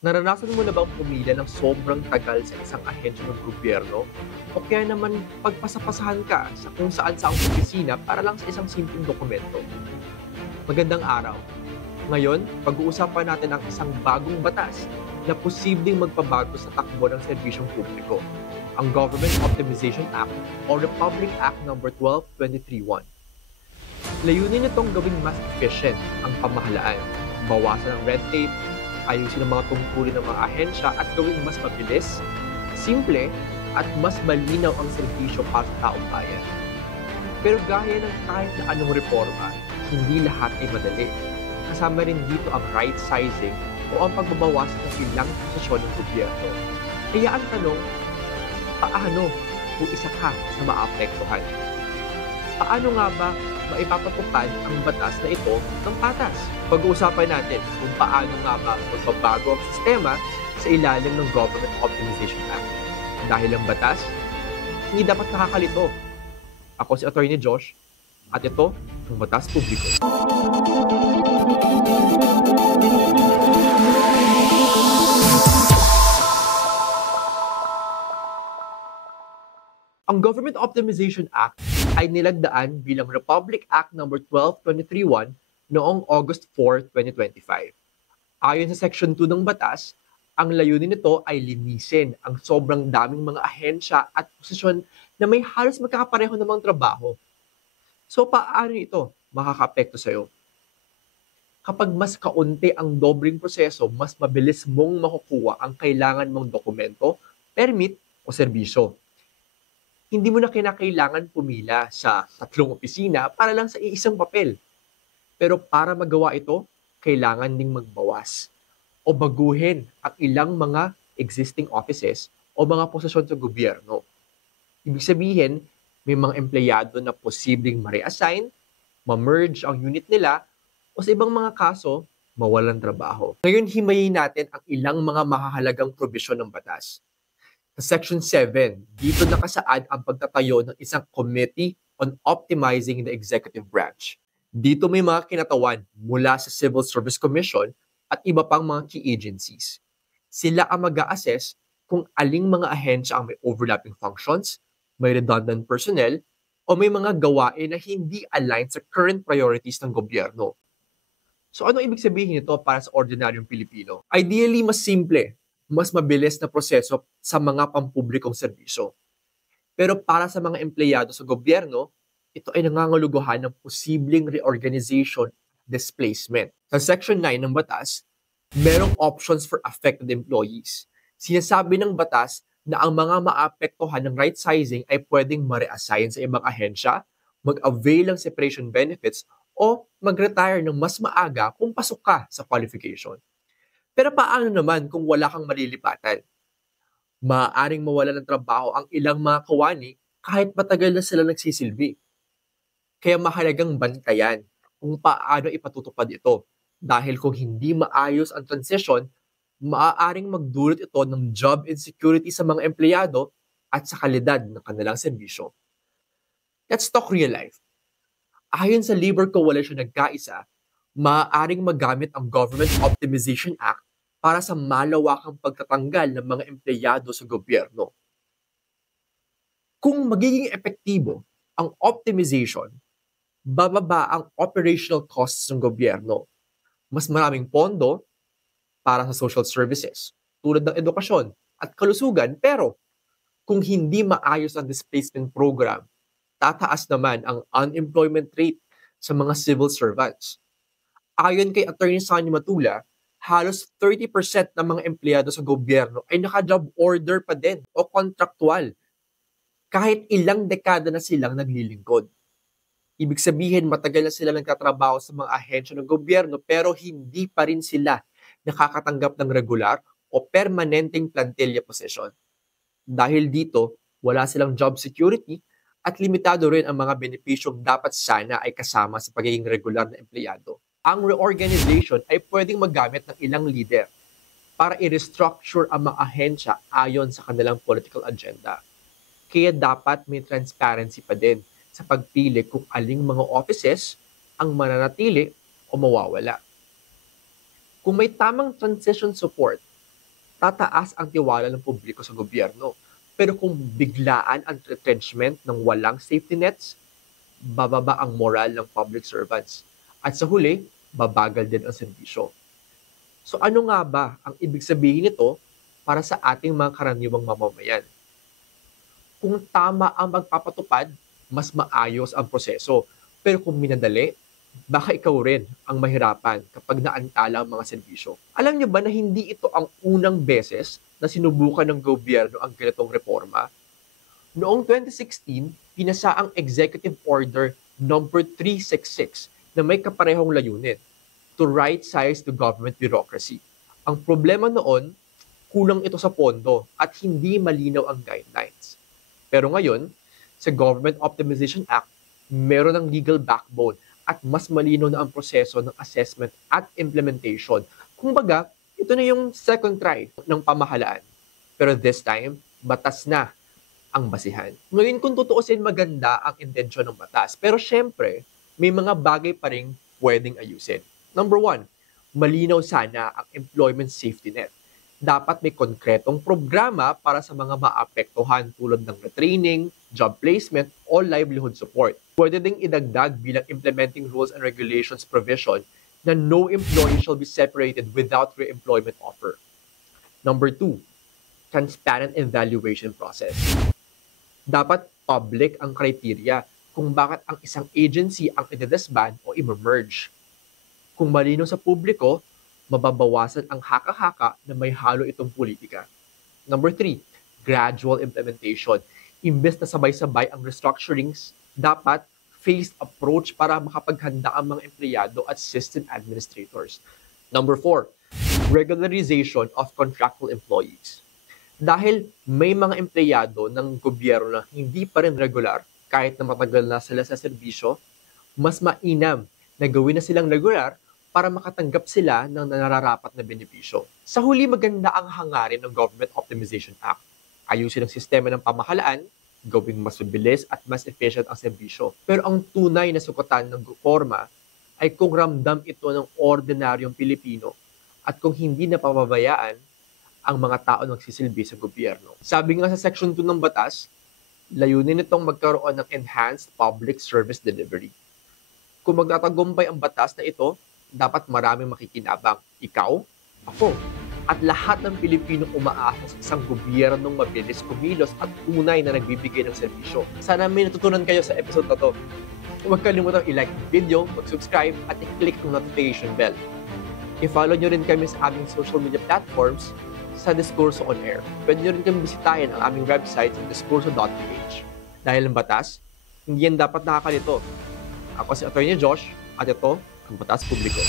Naranasan mo na bang pumila ng sobrang tagal sa isang ahensya ng gobyerno? O kaya naman pagpasapasahan ka sa kung saan-saang opisina para lang sa isang simpleng dokumento? Magandang araw. Ngayon, pag-uusapan natin ang isang bagong batas na posibleng magpabago sa takbo ng serbisyong publiko, ang Government Optimization Act o Republic Act No. 12-231. Layunin nitong gawing mas efficient ang pamahalaan, bawasan ang red tape, ayusin ang mga tungkulin ng mga ahensya at gawing mas mabilis, simple, at mas malinaw ang serbisyo para sa taong bayan. Pero gaya ng kahit na anong reforma, hindi lahat ay madali. Kasama rin dito ang right sizing o ang pagbabawas ng ilang posisyon ng gobyerno. Kaya ang tanong, paano kung isa ka sa maapektuhan? Paano nga ba maipapatupad ang batas na ito ng patas? Pag-uusapan natin kung paano nga ba magbabago ang sistema sa ilalim ng Government Optimization Act. Dahil ang batas, hindi dapat nakakalito. Ako si Attorney Josh, at ito ang Batas Publiko. Ang Government Optimization Act ay nilagdaan bilang Republic Act No. 12-231 noong August 4, 2025. Ayon sa Section 2 ng batas, ang layunin nito ay linisin ang sobrang daming mga ahensya at posisyon na may halos magkakapareho namang trabaho. So paano ito makakaapekto sa iyo? Kapag mas kaunti ang dobring proseso, mas mabilis mong makukuha ang kailangan mong dokumento, permit o serbisyo. Hindi mo na kinakailangan pumila sa 3 opisina para lang sa iisang papel. Pero para magawa ito, kailangan ding magbawas o baguhin ang ilang mga existing offices o mga posisyon sa gobyerno. Ibig sabihin, may mga empleyado na posibleng ma-reassign, ma-merge ang unit nila, o sa ibang mga kaso, mawalan trabaho. Ngayon, himayin natin ang ilang mga mahahalagang probisyon ng batas. Sa Section 7, dito nakasaad ang pagtatayo ng isang Committee on Optimizing the Executive Branch. Dito may mga kinatawan mula sa Civil Service Commission at iba pang mga key agencies. Sila ang mag-a-assess kung aling mga ahensya ang may overlapping functions, may redundant personnel, o may mga gawain na hindi aligned sa current priorities ng gobyerno. So ano ibig sabihin nito para sa ordinaryong Pilipino? Ideally, mas simple, mas mabilis na proseso sa mga pampublikong serbisyo. Pero para sa mga empleyado sa gobyerno, ito ay nanganguluguhan ng posibleng reorganization, displacement. Sa Section 9 ng batas, merong options for affected employees. Sinasabi ng batas na ang mga maapektuhan ng right sizing ay pwedeng ma-reassign sa ibang ahensya, mag-avail ng separation benefits, o mag-retire ng mas maaga kung pasok ka sa qualification. Pero paano naman kung wala kang malilipatan? Maaaring mawala ng trabaho ang ilang mga kawani kahit matagal na sila nagsisilbi. Kaya mahalagang bantayan kung paano ipatutupad ito. Dahil kung hindi maayos ang transition, maaaring magdulot ito ng job insecurity sa mga empleyado at sa kalidad ng kanilang serbisyo. Let's talk real life. Ayon sa Labor Coalition Nagkaisa, maaaring magamit ang Government Optimization Act para sa malawakang pagtatanggal ng mga empleyado sa gobyerno. Kung magiging epektibo ang optimization, bababa ang operational costs ng gobyerno. Mas maraming pondo para sa social services, tulad ng edukasyon at kalusugan, pero kung hindi maayos ang displacement program, tataas naman ang unemployment rate sa mga civil servants. Ayon kay Attorney Sonny Matula, halos 30% ng mga empleyado sa gobyerno ay naka-job order pa din o contractual kahit ilang dekada na silang naglilingkod. Ibig sabihin, matagal na sila nagtatrabaho sa mga ahensya ng gobyerno pero hindi pa rin sila nakakatanggap ng regular o permanenteng plantilla position. Dahil dito, wala silang job security at limitado rin ang mga benepisyong dapat sana ay kasama sa pagiging regular na empleyado. Ang reorganization ay pwedeng magamit ng ilang leader para i-restructure ang mga ahensya ayon sa kanilang political agenda. Kaya dapat may transparency pa din sa pagpili kung aling mga offices ang mananatili o mawawala. Kung may tamang transition support tataas ang tiwala ng publiko sa gobyerno. Pero kung biglaan ang retrenchment ng walang safety nets, bababa ang moral ng public servants. At sa huli, babagal din ang serbisyo. So ano nga ba ang ibig sabihin nito para sa ating mga karaniwang mamamayan? Kung tama ang magpapatupad, mas maayos ang proseso. Pero kung minadali, baka ikaw rin ang mahirapan kapag naantala ang mga serbisyo. Alam niyo ba na hindi ito ang unang beses na sinubukan ng gobyerno ang ganitong reforma? Noong 2016, pinasa ang Executive Order number 366 na may kaparehong layunin, to right-size the government bureaucracy. Ang problema noon, kulang ito sa pondo at hindi malinaw ang guidelines. Pero ngayon, sa Government Optimization Act, meron ng legal backbone at mas malinaw na ang proseso ng assessment at implementation. Kumbaga, ito na yung second try ng pamahalaan. Pero this time, batas na ang basihan. Ngayon, kung tutuusin, maganda ang intensyon ng batas. Pero syempre, may mga bagay pa rin pwedeng ayusin. Number 1, malinaw sana ang employment safety net. Dapat may konkretong programa para sa mga maapektuhan tulad ng retraining, job placement, o livelihood support. Pwede ding idagdag bilang implementing rules and regulations provision na no employee shall be separated without re-employment offer. Number 2, transparent evaluation process. Dapat public ang criteria kung bakit ang isang agency ang i-disband o i-merge. Kung malinaw sa publiko, mababawasan ang haka-haka na may halo itong politika. Number 3, gradual implementation. Imbes na sabay-sabay ang restructurings, dapat phased approach para makapaghanda ang mga empleyado at system administrators. Number 4, regularization of contractual employees. Dahil may mga empleyado ng gobyerno na hindi pa rin regular kahit na matagal na sila sa serbisyo, mas mainam na gawin na silang regular para makatanggap sila ng nararapat na benepisyo. Sa huli, maganda ang hangarin ng Government Optimization Act. Ayusin ang sistema ng pamahalaan, gawing mas mabilis at mas efficient ang serbisyo. Pero ang tunay na sukatan ng reforma ay kung ramdam ito ng ordinaryong Pilipino at kung hindi napapabayaan ang mga tao nagsisilbi sa gobyerno. Sabi nga sa Section 2 ng batas, layunin nitong magkaroon ng enhanced public service delivery. Kung magtatagumpay ang batas na ito, dapat maraming makikinabang. Ikaw, ako, at lahat ng Pilipinong umaasa sa isang gobyernong mabilis kumilos at tunay na nagbibigay ng serbisyo. Sana may natutunan kayo sa episode na to. Huwag kalimutang i-like ang video, mag-subscribe, at i-click ang notification bell. I-follow nyo rin kami sa aming social media platforms sa Diskurso on Air. Pwede nyo rin kami bisitahin ang aming website sa diskurso.ph. Dahil ang batas, hindi yan dapat nakakalito. Ako si Atty. Josh, at ito ang Batas Publiko.